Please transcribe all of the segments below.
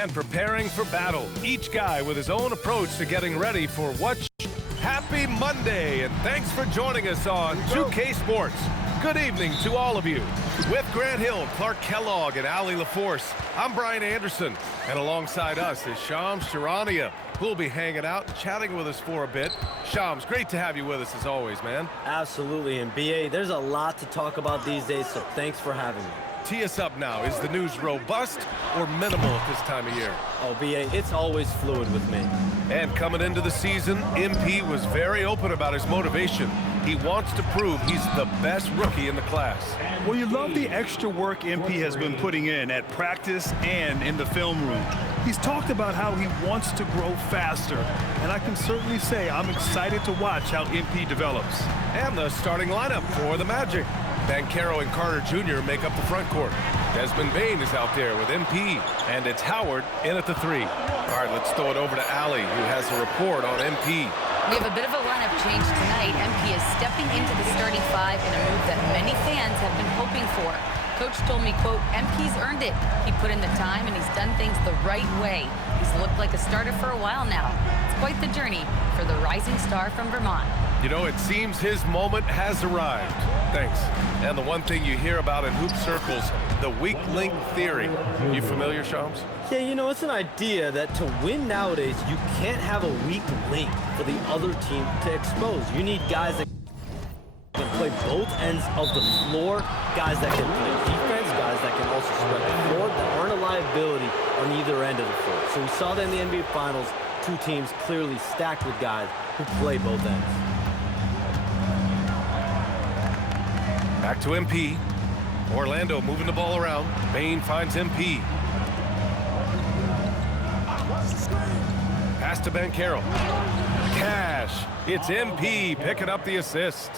and preparing for battle. Each guy with his own approach to getting ready for what. Happy Monday, and thanks for joining us on 2K Sports. Good evening to all of you. With Grant Hill, Clark Kellogg, and Ali LaForce, I'm Brian Anderson, and alongside us is Shams Charania, who'll be hanging out and chatting with us for a bit. Shams, great to have you with us as always, man. Absolutely, and BA, there's a lot to talk about these days, so thanks for having me. Tee us up now. Is the news robust or minimal at this time of year? Oh, BA, it's always fluid with me. And coming into the season, MP was very open about his motivation. He wants to prove he's the best rookie in the class. Well, you love the extra work MP has been putting in at practice and in the film room. He's talked about how he wants to grow faster, and I can certainly say I'm excited to watch how MP develops. And the starting lineup for the Magic. Banchero and Carter Jr. make up the front court. Desmond Bane is out there with MP, and it's Howard in at the 3. All right, let's throw it over to Ali, who has a report on MP. We have a bit of a lineup change tonight. MP is stepping into the starting 5 in a move that many fans have been hoping for. Coach told me, quote, MP's earned it. He put in the time and he's done things the right way. He's looked like a starter for a while now. It's quite the journey for the rising star from Vermont. You know, it seems his moment has arrived. Thanks. And the one thing you hear about in hoop circles, the weak link theory. You familiar, Shams? Yeah, you know, it's an idea that to win nowadays, you can't have a weak link for the other team to expose. You need guys that can play both ends of the floor, guys that can play defense, guys that can also spread the floor, that aren't a liability on either end of the floor. So we saw that in the NBA Finals, two teams clearly stacked with guys who play both ends. Back to MP. Orlando moving the ball around. Bane finds MP. Pass to Banchero. Cash. It's MP picking up the assist.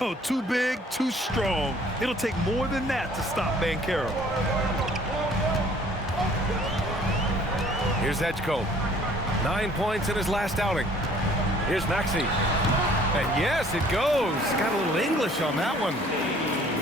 Oh, too big, too strong. It'll take more than that to stop Banchero. Here's Edgecombe. 9 points in his last outing. Here's Maxey. And yes, it goes. Got a little English on that one.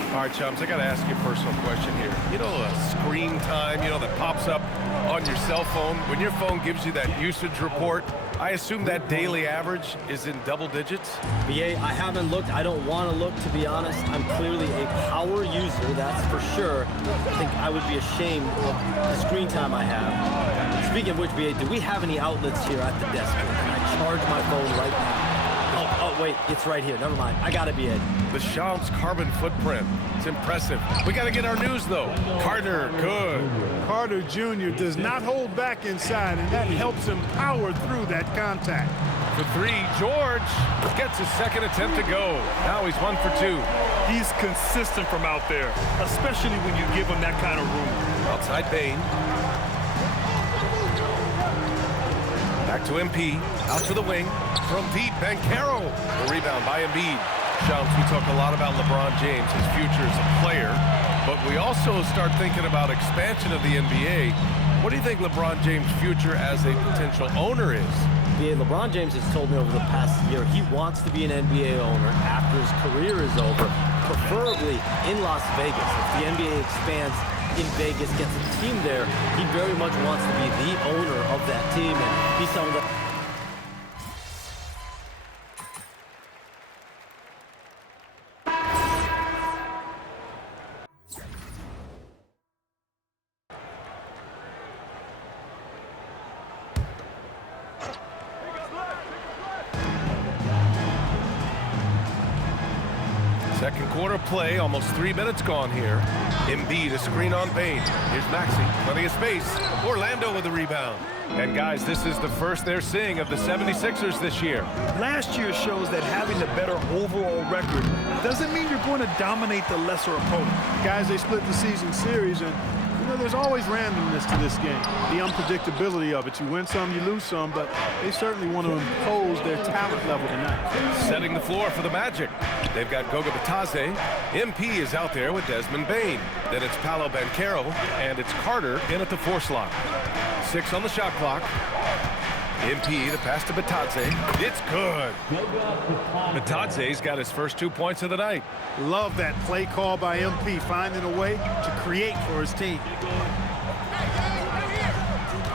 All right, chums, I got to ask you a personal question here. You know, screen time, you know, that pops up on your cell phone. When your phone gives you that usage report, I assume that daily average is in double digits? BA, I haven't looked. I don't want to look, to be honest. I'm clearly a power user, that's for sure. I think I would be ashamed of the screen time I have. Speaking of which, BA, do we have any outlets here at the desk? Can I charge my phone right now? Oh, wait, it's right here. Never mind. I got it, BA. The Shams carbon footprint. It's impressive. We got to get our news, though. Carter, good. Carter Jr. does not hold back inside, and that helps him power through that contact. For 3, George gets his second attempt to go. Now he's 1 for 2. He's consistent from out there, especially when you give him that kind of room. Outside Bane. Back to MP. Out to the wing. From deep, Banchero. The rebound by Embiid. Shams, we talk a lot about LeBron James, his future as a player, but we also start thinking about expansion of the NBA. What do you think LeBron James' future as a potential owner is? BA, LeBron James has told me over the past year he wants to be an NBA owner after his career is over, preferably in Las Vegas. If the NBA expands in Vegas, gets a team there, he very much wants to be the owner of that team and be someone that... Second quarter play, almost 3 minutes gone here. Embiid, a screen on Bane. Here's Maxey, plenty of space. Orlando with the rebound. And guys, this is the first they're seeing of the 76ers this year. Last year shows that having the better overall record doesn't mean you're going to dominate the lesser opponent. Guys, they split the season series, and you know, there's always randomness to this game. The unpredictability of it. You win some, you lose some, but they certainly want to impose their talent level tonight. Setting the floor for the Magic. They've got Goga Bitadze. MP is out there with Desmond Bane. Then it's Paolo Banchero, and it's Carter in at the 4 slot. 6 on the shot clock. MP, the pass to Bitadze. It's good. Bitadze's got his first 2 points of the night. Love that play call by MP, finding a way to create for his team.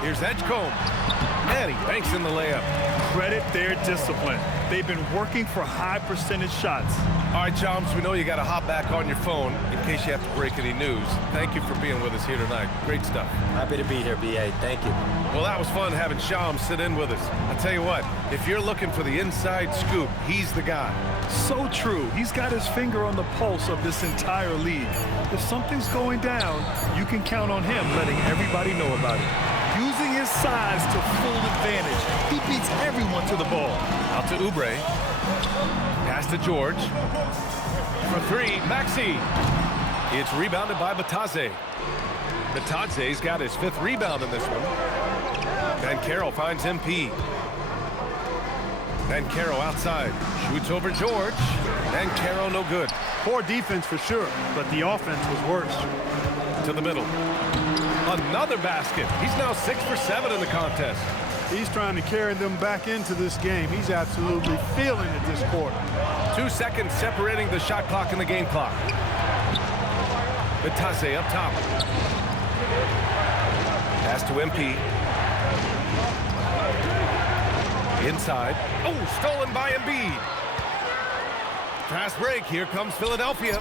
Here's Edgecombe. And he banks in the layup. Credit their discipline. They've been working for high percentage shots. All right, Chums, we know you got to hop back on your phone in case you have to break any news. Thank you for being with us here tonight. Great stuff. Happy to be here, B.A. Thank you. Well, that was fun having Shams sit in with us. I tell you what, if you're looking for the inside scoop, he's the guy. So true. He's got his finger on the pulse of this entire league. If something's going down, you can count on him letting everybody know about it. Using his size to full advantage. He beats everyone to the ball. Out to Oubre. Pass to George. For three, Maxey. It's rebounded by Batadze. Batadze's got his 5th rebound in this one. Banchero finds MP. Banchero outside. Shoots over George. Banchero no good. Poor defense for sure, but the offense was worse. To the middle. Another basket. He's now 6 for 7 in the contest. He's trying to carry them back into this game. He's absolutely feeling it this quarter. 2 seconds separating the shot clock and the game clock. Batadze up top. Pass to MP. Inside. Oh, stolen by Embiid. Fast break. Here comes Philadelphia.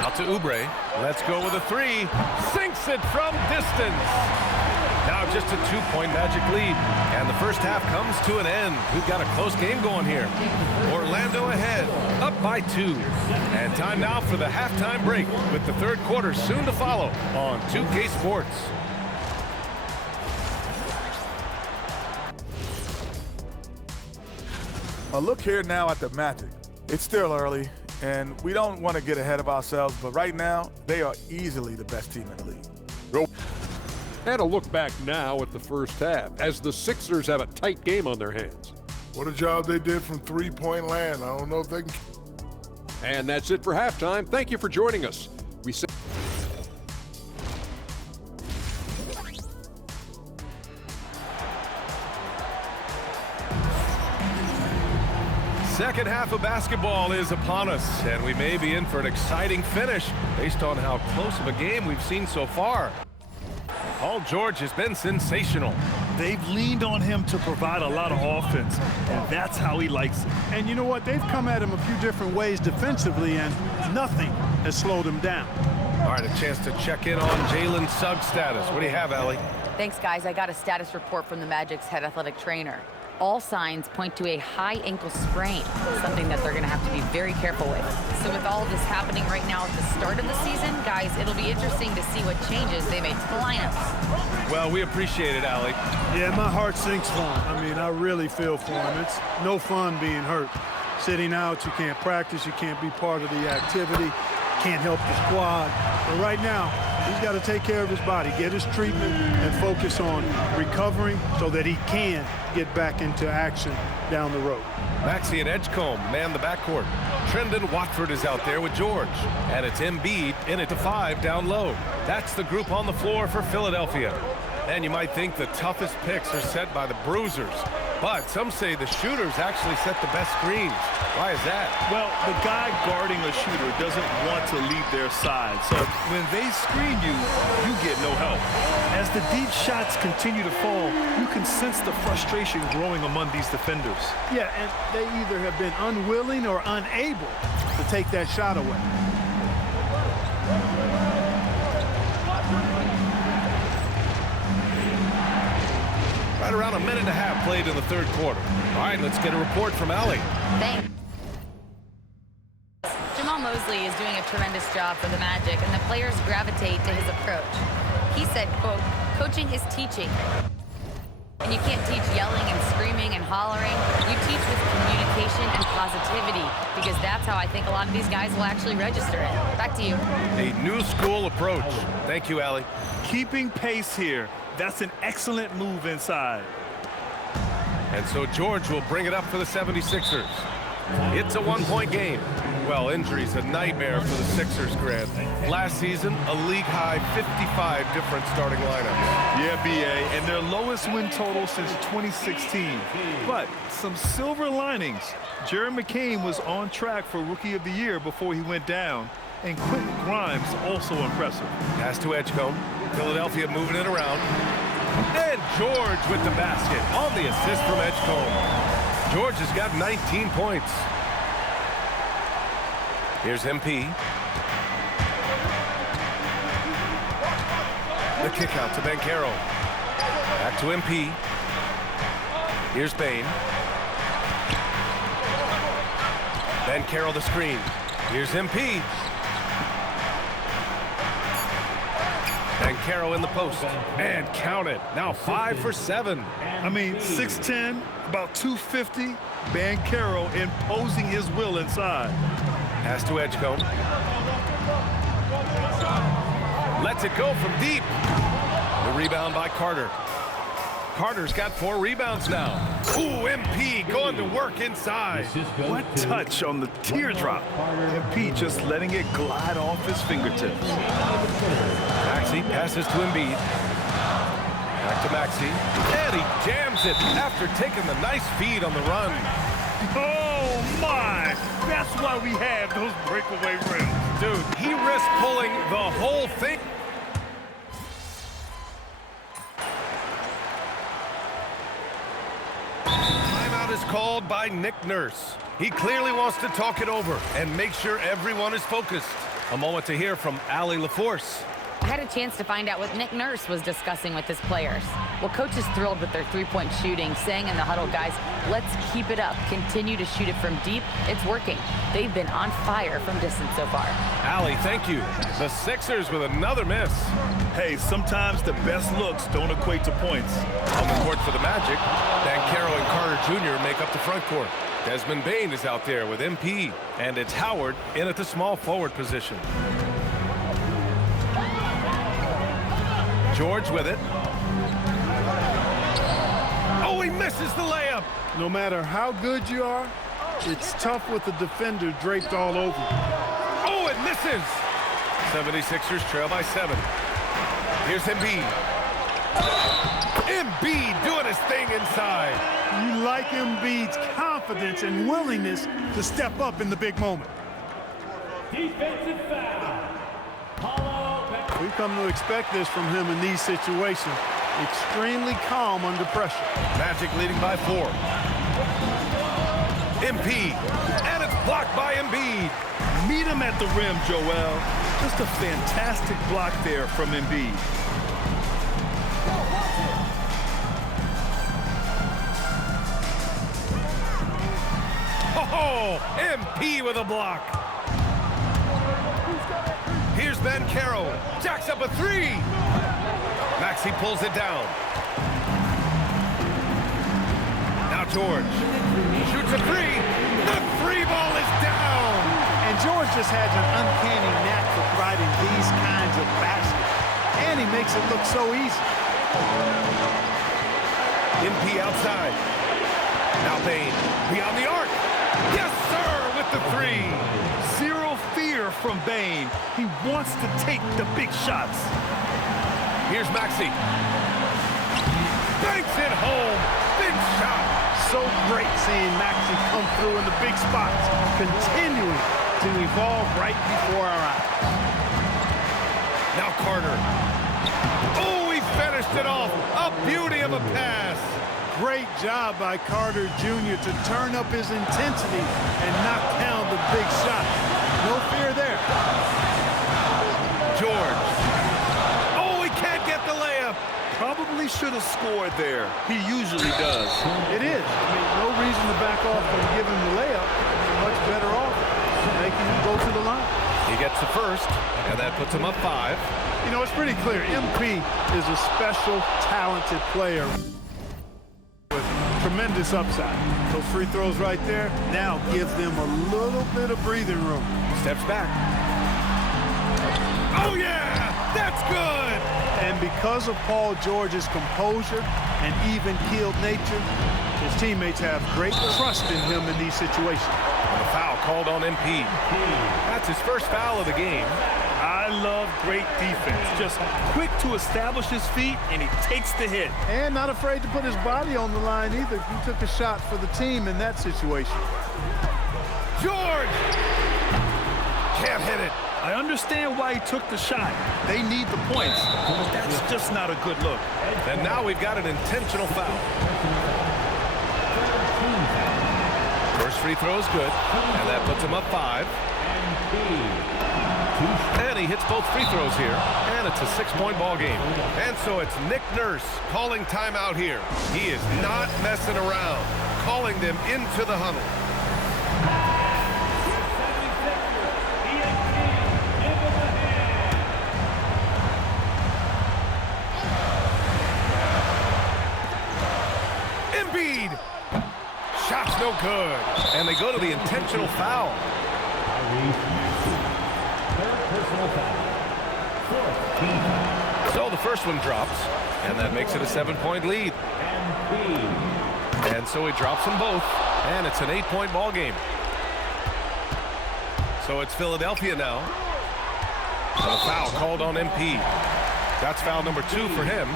Out to Oubre. Let's go with a 3. Sinks it from distance. Now just a 2-point Magic lead. And the first half comes to an end. We've got a close game going here. Orlando ahead, up by 2. And time now for the halftime break with the third quarter soon to follow on 2K Sports. A look here now at the Magic. It's still early, and we don't want to get ahead of ourselves, but right now, they are easily the best team in the league. And a look back now at the first half, as the Sixers have a tight game on their hands. What a job they did from three-point land. I don't know if they can. And that's it for halftime. Thank you for joining us. We say Second half of basketball is upon us, and we may be in for an exciting finish based on how close of a game we've seen so far. Paul George has been sensational. They've leaned on him to provide a lot of offense, and that's how he likes it. And you know what? They've come at him a few different ways defensively, and nothing has slowed him down. All right, a chance to check in on Jalen Suggs' status. What do you have, Allie? Thanks, guys. I got a status report from the Magic's head athletic trainer. All signs point to a high ankle sprain, something that they're going to have to be very careful with. So with all of this happening right now at the start of the season, guys, it'll be interesting to see what changes they made to the lineups. Well, we appreciate it, Allie. Yeah, my heart sinks for him. I mean, I really feel for him. It's no fun being hurt. Sitting out, you can't practice, you can't be part of the activity, can't help the squad. But right now, he's got to take care of his body, get his treatment, and focus on recovering so that he can get back into action down the road. Maxey and Edgecombe man the backcourt. Trendon Watford is out there with George. And it's Embiid in it to 5 down low. That's the group on the floor for Philadelphia. And you might think the toughest picks are set by the bruisers. But some say the shooters actually set the best screens. Why is that? Well, the guy guarding a shooter doesn't want to leave their side. So when they screen you, you get no help. As the deep shots continue to fall, you can sense the frustration growing among these defenders. Yeah, and they either have been unwilling or unable to take that shot away. Right around a minute and a half played in the third quarter. All right, let's get a report from Allie. Thanks. Jamal Mosley is doing a tremendous job for the Magic, and the players gravitate to his approach. He said, quote, "Coaching is teaching. And you can't teach yelling and screaming and hollering. You teach with communication and positivity, because that's how I think a lot of these guys will actually register it." Back to you. A new school approach. Thank you, Allie. Keeping pace here. That's an excellent move inside. And so George will bring it up for the 76ers. It's a one-point game. Well, injury's a nightmare for the Sixers, Grant. Last season, a league-high 55 different starting lineups. Yeah, B.A., and their lowest win total since 2016. But some silver linings. Jared McCain was on track for Rookie of the Year before he went down. And Quentin Grimes also impressive. Pass to Edgecombe. Philadelphia moving it around. And George with the basket on the assist from Edgecombe. George has got 19 points. Here's MP. The kick out to Banchero. Back to MP. Here's Bain. Banchero the screen. Here's MP. Banchero in the post. And count it. Now 5 for 7. I mean, 6'10", about 250. Banchero imposing his will inside. Pass to Edgecombe. Lets it go from deep. The rebound by Carter. Carter's got 4 rebounds now. Ooh, MP going to work inside. What touch on the teardrop. MP just letting it glide off his fingertips. Maxey passes to Embiid. Back to Maxey. And he jams it after taking the nice feed on the run. Oh, my. That's why we have those breakaway rims. Dude, he risked pulling the whole thing. Timeout is called by Nick Nurse. He clearly wants to talk it over and make sure everyone is focused. A moment to hear from Allie LaForce. I had a chance to find out what Nick Nurse was discussing with his players. Well, coach is thrilled with their three-point shooting, saying in the huddle, guys, let's keep it up. Continue to shoot it from deep. It's working. They've been on fire from distance so far. Allie, thank you. The Sixers with another miss. Hey, sometimes the best looks don't equate to points. On the court for the Magic, Banchero and Carter Jr. make up the front court. Desmond Bain is out there with MP, and it's Howard in at the small forward position. George with it. Oh, he misses the layup. No matter how good you are, it's tough with the defender draped all over you. Oh, it misses. 76ers trail by 7. Here's Embiid. Embiid doing his thing inside. You like Embiid's confidence and willingness to step up in the big moment. Defensive foul. We've come to expect this from him in these situations. Extremely calm under pressure. Magic leading by 4. MP, and it's blocked by Embiid. Meet him at the rim, Joel. Just a fantastic block there from Embiid. Oh, MP with a block. Here's Banchero. Jacks up a 3. Maxey pulls it down. Now George shoots a 3. The 3 ball is down. And George just has an uncanny knack for providing these kinds of baskets. And he makes it look so easy. MP outside. Now Bain beyond the arc. Yes, sir, with the 3. Zero fear from Bain. He wants to take the big shots. Here's Maxey. Banks it home. Big shot. So great seeing Maxey come through in the big spots, continuing to evolve right before our eyes. Now Carter. Oh, he finished it off. A beauty of a pass. Great job by Carter Jr. to turn up his intensity and knock down the big shot. No fear there. George. Oh, he can't get the layup. Probably should have scored there. He usually does. It is. I mean, no reason to back off from giving the layup. Much better off making him go to the line. He gets the first, and that puts him up 5. You know, it's pretty clear. MP is a special, talented player with tremendous upside. Those free throws right there now give them a little bit of breathing room. Steps back. Oh, yeah! That's good! And because of Paul George's composure and even-keeled nature, his teammates have great trust in him in these situations. And a foul called on MP. That's his first foul of the game. I love great defense. Just quick to establish his feet, and he takes the hit. And not afraid to put his body on the line either. He took a shot for the team in that situation. George! Can't hit it. I understand why he took the shot. They need the points. That's just not a good look. And now we've got an intentional foul. First free throw is good, and that puts him up 5. And he hits both free throws here, and it's a 6-point ball game. And so it's Nick Nurse calling timeout here. He is not messing around, calling them into the huddle. Embiid! Shot's no good. And they go to the intentional foul. So the first one drops, and that makes it a 7-point lead. And so he drops them both, and it's an 8-point ball game. So it's Philadelphia now. And a foul called on MP. That's foul number 2 for him.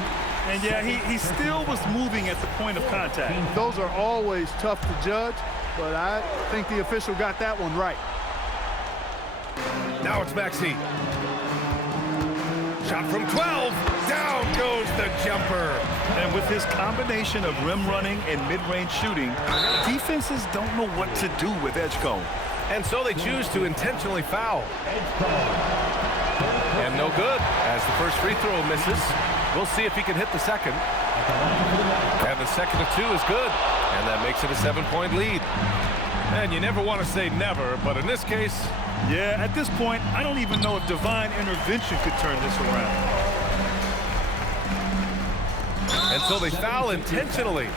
And yeah, he still was moving at the point of contact. Those are always tough to judge, but I think the official got that one right. Now it's Maxey. Shot from 12. Down goes the jumper. And with his combination of rim running and mid-range shooting, defenses don't know what to do with Edgecombe. And so they choose to intentionally foul. And no good, as the first free throw misses. We'll see if he can hit the second. And the second of 2 is good. And that makes it a 7-point lead. And you never want to say never, but in this case... Yeah, at this point, I don't even know if divine intervention could turn this around. And so they foul intentionally.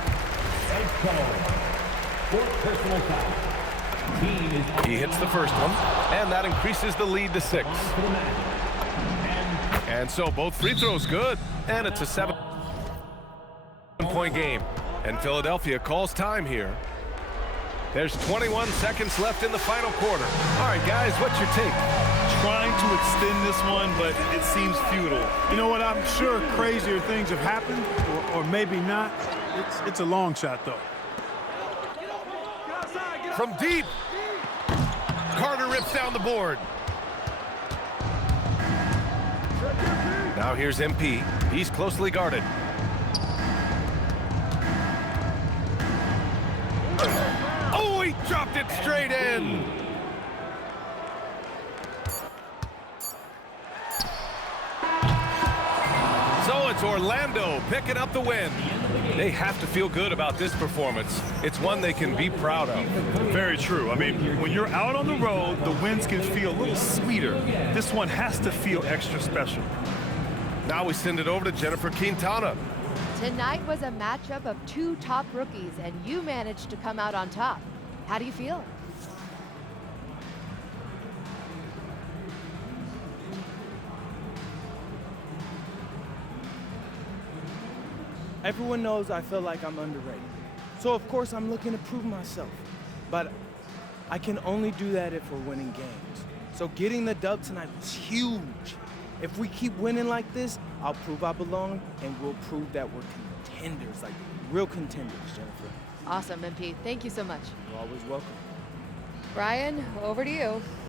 He hits the first one, and that increases the lead to 6. And so both free throws good, and it's a 7-point game. And Philadelphia calls time here. There's 21 seconds left in the final quarter. All right, guys, what's your take? Trying to extend this one, but it seems futile. You know what? I'm sure crazier things have happened, or maybe not. It's a long shot, though. From deep, Carter rips down the board. Now here's MP. He's closely guarded. Oh, he dropped it straight in. So it's Orlando picking up the win. They have to feel good about this performance. It's one they can be proud of. Very true. I mean, when you're out on the road, the wins can feel a little sweeter. This one has to feel extra special. Now we send it over to Jennifer Quintana. Tonight was a matchup of 2 top rookies, and you managed to come out on top. How do you feel? Everyone knows I feel like I'm underrated. So of course I'm looking to prove myself. But I can only do that if we're winning games. So getting the dub tonight was huge. If we keep winning like this, I'll prove I belong, and we'll prove that we're contenders, like real contenders, Jennifer. Awesome, MP. Thank you so much. You're always welcome. Brian, over to you.